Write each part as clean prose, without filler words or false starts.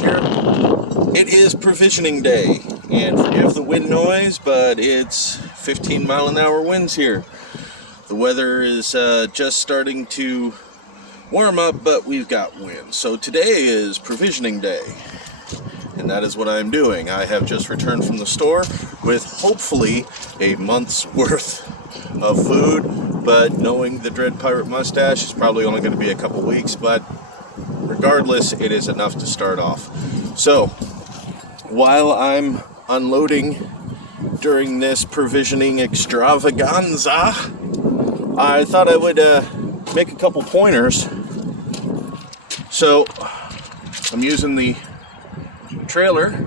here. It is provisioning day, and forgive the wind noise, but it's 15-mile-an-hour winds here. The weather is just starting to warm up, but we've got wind. So today is provisioning day, and that is what I'm doing. I have just returned from the store with hopefully a month's worth of food, but knowing the dread Pirate Mustache, it's probably only going to be a couple weeks, but regardless, it is enough to start off. So, while I'm unloading during this provisioning extravaganza, I thought I would make a couple pointers. So, I'm using the trailer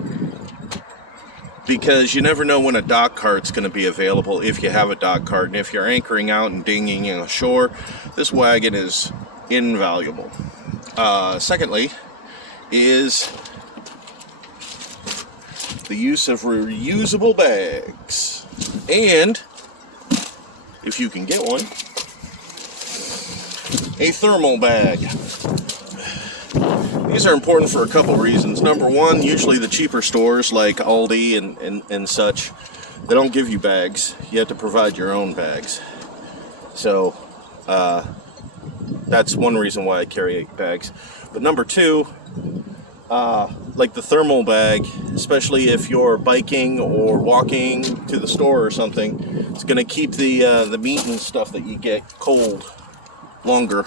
because you never know when a dock cart's going to be available if you have a dock cart, and if you're anchoring out and dinging ashore, this wagon is invaluable. Secondly is the use of reusable bags, and if you can get one, a thermal bag. These are important for a couple reasons. Number one, usually the cheaper stores like Aldi and such, they don't give you bags. You have to provide your own bags. So that's one reason why I carry 8 bags. But number two, like the thermal bag, especially if you're biking or walking to the store or something, it's going to keep the meat and stuff that you get cold longer.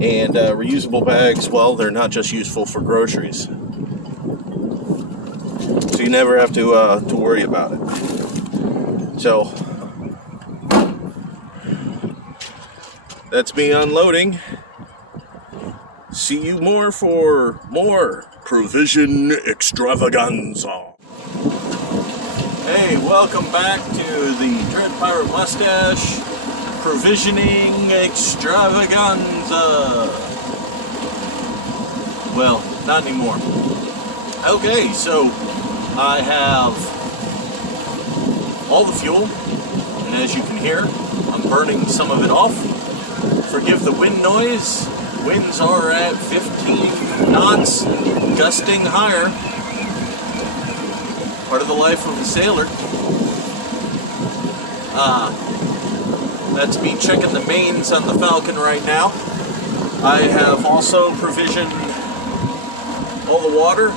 And reusable bags, well, they're not just useful for groceries, so you never have to worry about it. So that's me unloading. See you more for more provision extravaganza. Hey, welcome back to the Dread Pirate Mustache provisioning extravaganza. Well, not anymore. Okay, so I have all the fuel, and as you can hear, I'm burning some of it off. Forgive the wind noise. Winds are at 15 knots, gusting higher. Part of the life of a sailor. That's me checking the mains on the Falcon right now. I have also provisioned all the water.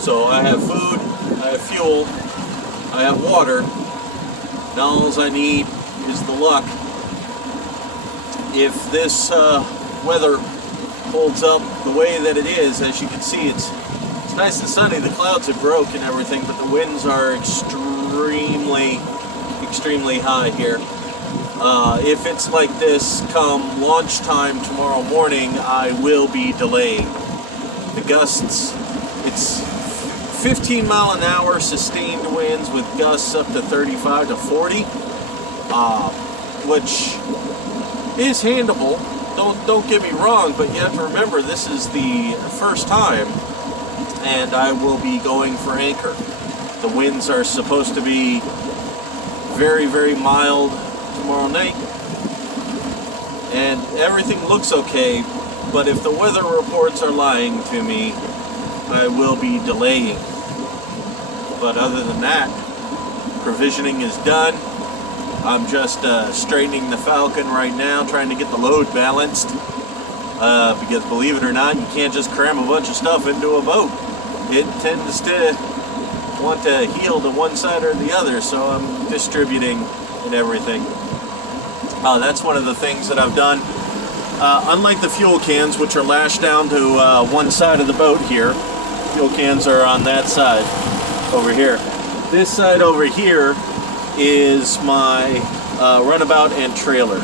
So I have food, I have fuel, I have water. Now all I need is the luck. If this weather holds up the way that it is, as you can see, it's nice and sunny. The clouds have broke and everything, but the winds are extremely high here. If it's like this come launch time tomorrow morning, I will be delaying. The gusts, it's 15-mile-an-hour sustained winds with gusts up to 35 to 40, which is handleable. Don't get me wrong, but you have to remember this is the first time, and I will be going for anchor. The winds are supposed to be very, very mild tomorrow night, and everything looks okay, but if the weather reports are lying to me, I will be delaying. But other than that, provisioning is done. I'm just straightening the Falcon right now, trying to get the load balanced, because believe it or not, you can't just cram a bunch of stuff into a boat. It tends to want to heel to one side or the other, so I'm distributing and everything. That's one of the things that I've done. Unlike the fuel cans, which are lashed down to one side of the boat here, fuel cans are on that side over here. This side over here is my runabout and trailer.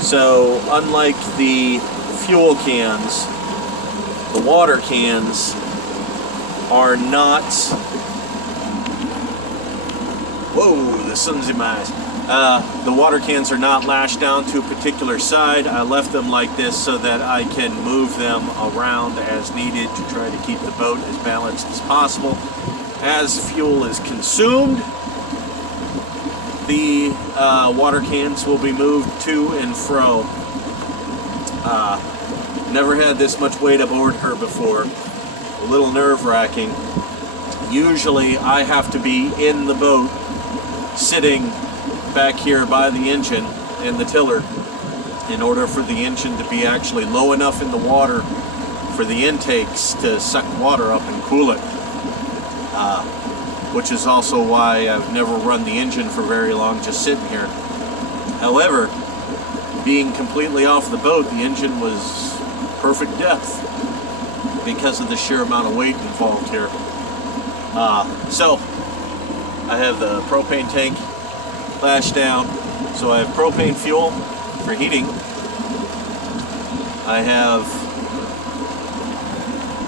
So unlike the fuel cans, the water cans are not... Whoa, the sun's in my eyes. The water cans are not lashed down to a particular side. I left them like this so that I can move them around as needed to try to keep the boat as balanced as possible. As fuel is consumed, the water cans will be moved to and fro. never had this much weight aboard her before. A little nerve-wracking. Usually I have to be in the boat, sitting back here by the engine in the tiller, in order for the engine to be actually low enough in the water for the intakes to suck water up and cool it. Which is also why I've never run the engine for very long, just sitting here. However, being completely off the boat, the engine was perfect depth because of the sheer amount of weight involved here. So I have the propane tank lashed down, so I have propane fuel for heating. I have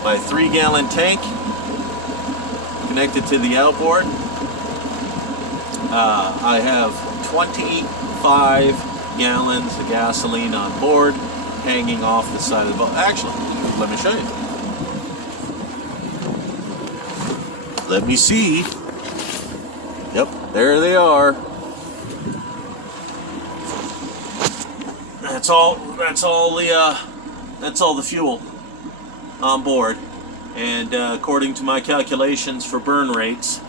my 3-gallon tank connected to the outboard. I have 25 gallons of gasoline on board hanging off the side of the boat. Actually, let me show you. Let me see. Yep, there they are. That's all the fuel on board. And according to my calculations for burn rates,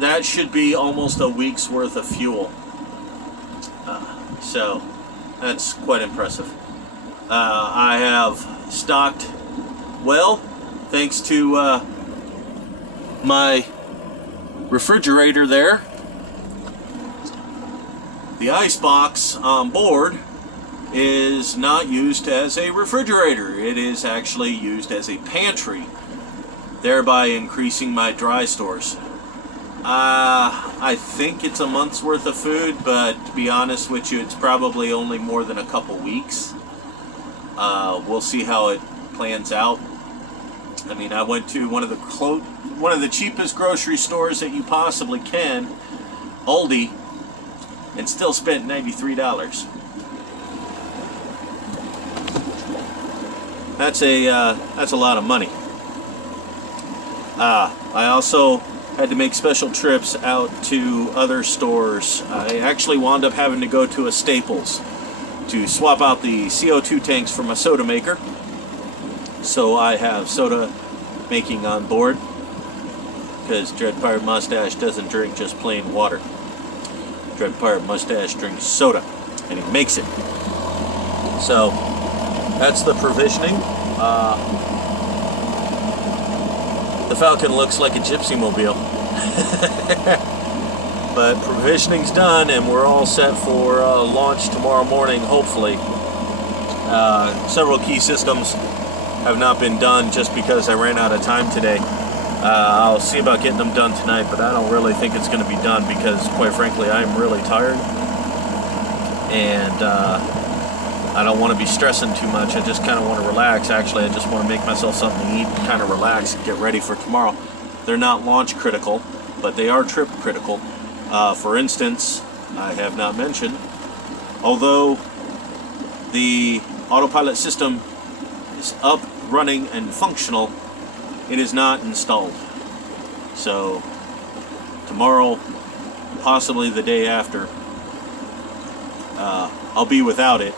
that should be almost a week's worth of fuel. So that's quite impressive. I have stocked well, thanks to my refrigerator there. The ice box on board is not used as a refrigerator. It is actually used as a pantry, thereby increasing my dry stores. I think it's a month's worth of food, but to be honest with you, it's probably only more than a couple weeks. We'll see how it plans out. I mean, I went to one of the cheapest grocery stores that you possibly can, Aldi, and still spent $93. That's a lot of money. I also had to make special trips out to other stores. I actually wound up having to go to a Staples to swap out the CO2 tanks for my soda maker. So I have soda making on board, because Dread Pirate Mustache doesn't drink just plain water. Dread Pirate Mustache drinks soda, and he makes it. So that's the provisioning. The Falcon looks like a gypsy mobile. But provisioning's done, and we're all set for launch tomorrow morning, hopefully. Several key systems have not been done just because I ran out of time today. I'll see about getting them done tonight, but I don't really think it's going to be done because, quite frankly, I'm really tired. And I don't want to be stressing too much. I just kind of want to relax. Actually, I just want to make myself something to eat, kind of relax, and get ready for tomorrow. They're not launch critical, but they are trip critical. For instance, I have not mentioned, although the autopilot system is up, running, and functional, it is not installed. So tomorrow, possibly the day after, I'll be without it.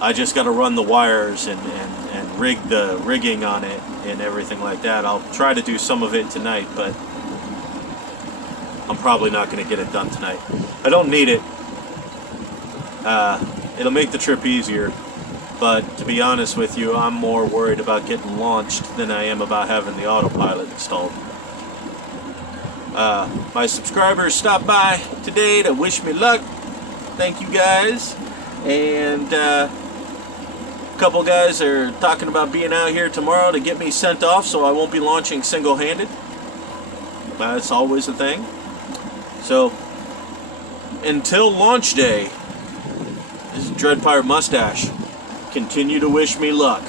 I just got to run the wires and rig the rigging on it and everything like that. I'll try to do some of it tonight, but I'm probably not going to get it done tonight. I don't need it. It'll make the trip easier, but to be honest with you, I'm more worried about getting launched than I am about having the autopilot installed. My subscribers stopped by today to wish me luck. Thank you guys. And a couple guys are talking about being out here tomorrow to get me sent off, so I won't be launching single-handed. That's always a thing. So until launch day, this is Dread Pirate Mustache. Continue to wish me luck.